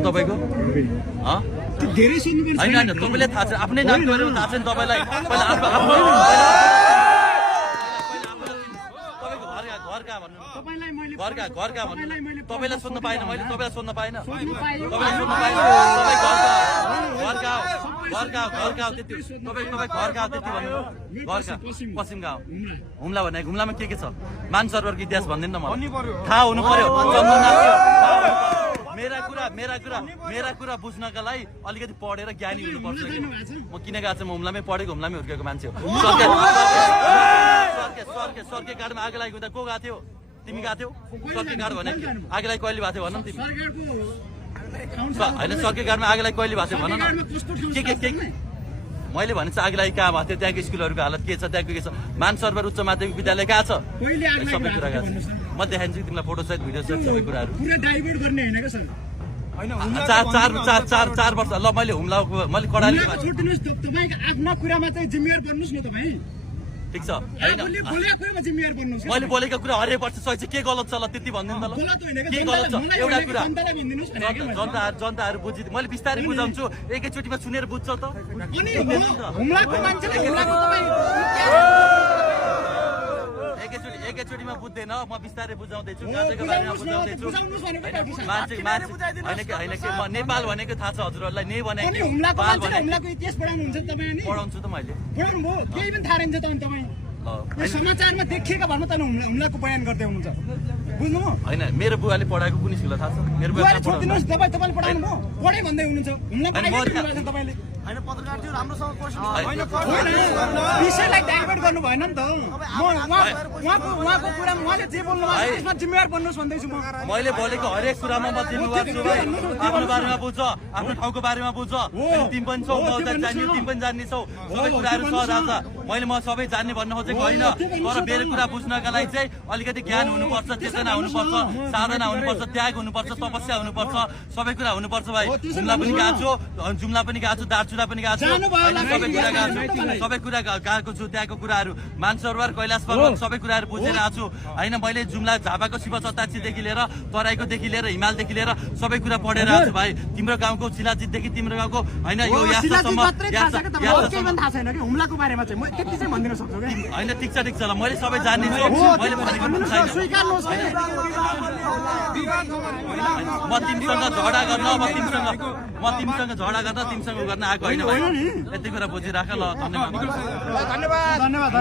तपाईको धेरै सुन्नुपर्छ हैन तपाईले थाहा छ आफ्नै नाम गरेर थाहा छ नि तपाईलाई पहिला आफ्नो घरका भन्नु घरका भन्नु तपाईलाई सोध्न पाएन मैले तपाईलाई सोध्न पाएन तपाईलाई सोध्न पाएन तपाई घरका त्यति तपाई घरका त्यति भन्नु घरका पश्चिम गाउँ हुम्ला भने हुम्लामा के छ मान सरोवरको इतिहास भन्दिन न मलाई थाहा हुनु पर्यो मेरा कुरा बुझ्नका लागि अलिकति पढेर ज्ञानी हुनुपर्छ म किन गएको छु म हुम्लामै पढेको हुम्लामै हुर्केको मान्छे हो सर्के गाडमा आगो लागेको त को गएको थियो तिमी गएको थियौ सर्के गाड भने आगो लागि कहिले भएको थियो भन न तिमी होइन सर्के गाडमा आगो लागि कहिले भएको थियो भन न के मैले भने चाहिँ आगो लागि कहाँ भएको थियो त्यहाँको स्कुलहरूको हालत के छ त्यहाँको के छ मान सरोवर उच्च माध्यमिक विद्यालय कहाँ छ सबै कुरा गएको छ म देखाइदिन्छु तिमीलाई फोटो सहित भिडियो सहित सबै कुराहरू चार वर्ष ल मैले हुम्लाको मैले कडाली आफ्ना कुरामा चाहिँ जिम्मेवार बन्नुस् न तपाईँ ठिक छ मैले बोलेको कुरा हरेक वर्ष सही के गलत छ ल त्यति भनिदिनु त ल के गलत छ एउटा कुरा जनताहरू बुझि मैले बिस्तारै बुझाउँछु एकैचोटिमा सुनेर बुझ्छ त एकैचोटिमा बुझ्दैन म बिस्तारै बुझाउँदैछु गाजाको बारेमा बुझाउँदैछु मान्छे होइन के म नेपाल भनेको थाहा छ हजुरहरूलाई नै भनेको पढाउँछु त मैले समाचारमा देखिएका भन्नु त हुम्लाको बयान गर्दै हुनुहुन्छ बुझ्नु होइन मेरो बुवाले पढाएको कुनै स्कुलमा थाहा छ मेरो बुवाले छोडिदिनुहोस् तपाईँले पढाउनु भयो पढे भन्दै हुनुहुन्छ हुम्ला तपाईँले हैन पत्रकार थियो राम्रोसँग क्वेशन विषयलाई डाइभर्ट गर्नु भएन नि त उहाँको कुरा उहाँले जे बोल्नु भएको त्यसमा जिम्मेवार बन्नुहोस् भन्दैछु म मैले बोलेको हरेक कुरामा म जिम्मेवार छु भाइ आफ्नो बारेमा बुझ आफ्नो ठाउँको बारेमा बुझ तिमी पनि छौ म जान्ने तिमी पनि जान्ने छौ सबै कुराहरू छ राजा मैले म सबै जान्ने भन्न खोजेको होइन तर मेरो कुरा बुझ्नका लागि चाहिँ अलिकति ज्ञान हुनुपर्छ चेतना हुनुपर्छ साधना हुनुपर्छ त्याग हुनुपर्छ तपस्या हुनुपर्छ सबै कुरा हुनुपर्छ भाइ जुम्ला पनि गएको छु जुम्ला पनि गएको छु दार्चुला पनि गएको छु सबै कुरा गएको छु त्यहाँको कुराहरू मानसरोवर कैलाश पर्वत सबै कुराहरू बुझेर आएको छु होइन मैले जुम्ला झापाको शिव चताचीदेखि लिएर तराईकोदेखि लिएर हिमालदेखि लिएर सबै कुरा पढेर आएको छु भाइ तिम्रो गाउँको शिलाजितदेखि तिम्रो गाउँको होइन यो यात्रासम्म हुम्लाको बारेमा चाहिँ म त्यति चाहिँ भनिदिन सक्छु होइन ठिक छ ल मैले सबै जान्ने छु मैले भनेको म तिमीसँग झगडा गर्न म तिमीसँग झगडा गर्न तिमीसँग गर्न आएको होइन यति कुरा बुझिराख ल धन्यवाद